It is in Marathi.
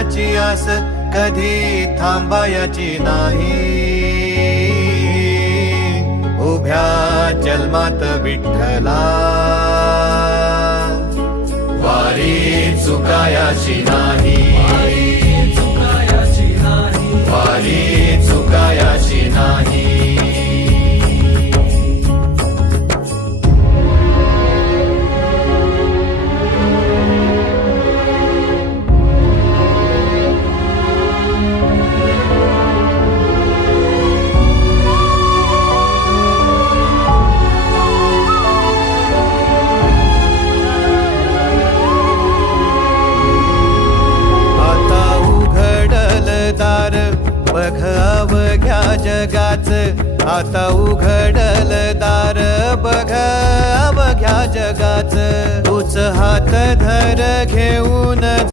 देवाची आस कधी थांबायची नाही. उभ्या जन्मात विठ्ठला वारी चुकायाची नाही. वारी चुकायाची नाही. बघ अवघ्या जगाच, आता उघडल दार बघ अवघ्या जगाच. तूच हात धर घेऊन